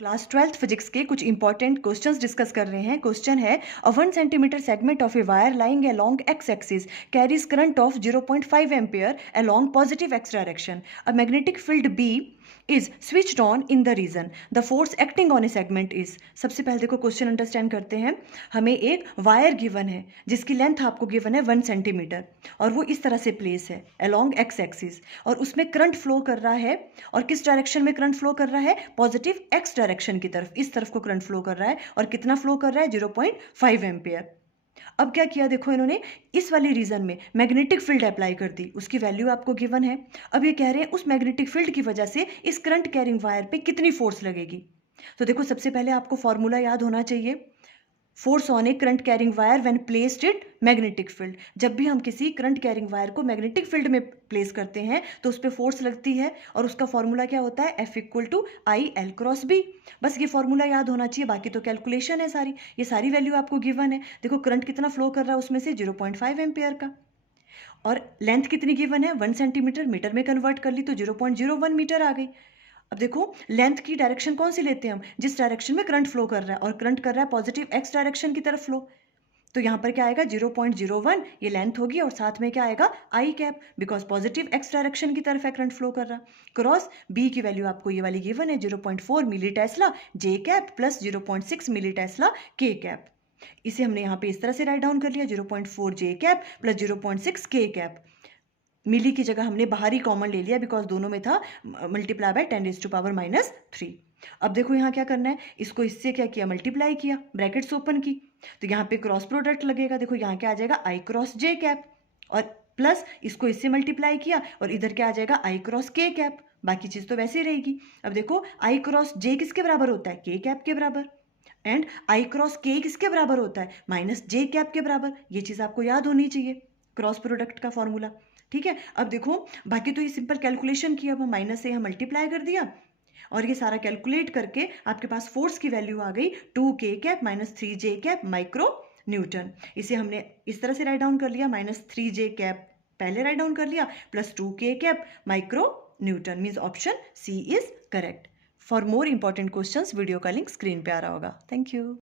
Class 12th physics के कुछ important questions discuss कर रहे हैं। क्वेश्चन है अ 1 centimetre segment of a wire lying along x axis carries current of 0.5 ampere along positive x direction. A magnetic field B is switched on in the region. The force acting on a segment is. सबसे पहले देखो question understand करते हैं। हमें एक wire given है जिसकी length आपको गिवन है 1 सेंटीमीटर और वो इस तरह से प्लेस है along x एक्सिस और उसमें करंट फ्लो कर रहा है। और किस डायरेक्शन में करंट फ्लो कर रहा है? पॉजिटिव x डायरेक्शन की तरफ, इस तरफ को करंट फ्लो कर रहा है। और कितना फ्लो कर रहा है? 0.5 एम्पियर। अब क्या किया देखो इन्होंने, इस वाले रीजन में मैग्नेटिक फील्ड अप्लाई कर दी, उसकी वैल्यू आपको गिवन है। अब ये कह रहे हैं उस मैग्नेटिक फील्ड की वजह से इस करंट कैरिंग वायर पे कितनी फोर्स लगेगी। तो देखो सबसे पहले आपको फॉर्मूला याद होना चाहिए, force on A current carrying wire when placed it magnetic field. जब भी हम किसी करंट कैरिंग वायर को मैग्नेटिक फील्ड में प्लेस करते हैं तो उस पर फोर्स लगती है और उसका फॉर्मूला क्या होता है? F equal to I L cross B. बस ये फॉर्मूला याद होना चाहिए, बाकी तो कैलकुलेशन है सारी। ये सारी वैल्यू आपको गिवन है। देखो करंट कितना फ्लो कर रहा है उसमें से 0.5 एम्पियर का, और लेंथ कितनी गिवन है? 1 सेंटीमीटर, मीटर में कन्वर्ट कर ली तो 0.01 मीटर आ गई। अब देखो लेंथ की डायरेक्शन कौन सी लेते हैं हम? जिस डायरेक्शन में करंट फ्लो कर रहा है, और करंट कर रहा है पॉजिटिव एक्स डायरेक्शन की तरफ फ्लो। तो यहाँ पर क्या आएगा? 0.01 ये लेंथ होगी और साथ में क्या आएगा? I cap, because positive X direction की तरफ है करंट फ्लो कर रहा। क्रॉस बी की वैल्यू आपको ये वाली गिवन है 0.4 मिली टेस्ला जे कैप प्लस 0.6 मिली टेस्ला के कैप। इसे हमने यहाँ पे इस तरह से राइट डाउन कर लिया, 0.4 जे कैप प्लस 0.6 के कैप। मिली की जगह हमने बाहरी कॉमन ले लिया बिकॉज दोनों में था मल्टीप्लाई बाय 10⁻³ अब देखो यहाँ क्या करना है, इसको इससे क्या किया? मल्टीप्लाई किया, ब्रैकेट्स ओपन की, तो यहाँ पे क्रॉस प्रोडक्ट लगेगा। देखो यहाँ क्या आ जाएगा? आई क्रॉस जे कैप, और प्लस इसको इससे मल्टीप्लाई किया और इधर क्या आ जाएगा? आई क्रॉस के कैप। बाकी चीज़ तो वैसे ही रहेगी। अब देखो आई क्रॉस जे किसके बराबर होता है? के कैप के बराबर। एंड आई क्रॉस के किसके बराबर होता है? माइनस जे कैप के बराबर। ये चीज़ आपको याद होनी चाहिए, क्रॉस प्रोडक्ट का फॉर्मूला। ठीक है, अब देखो बाकी तो ये सिंपल कैलकुलेशन किया, अब माइनस से यहाँ मल्टीप्लाई कर दिया और ये सारा कैलकुलेट करके आपके पास फोर्स की वैल्यू आ गई 2 k cap minus 3 j cap micro newton. इसे हमने इस तरह से राइट डाउन कर लिया, माइनस 3 जे कैप पहले राइट डाउन कर लिया plus 2 k cap micro newton. Means option C is correct. For more important questions video का लिंक स्क्रीन पे आ रहा होगा। Thank you.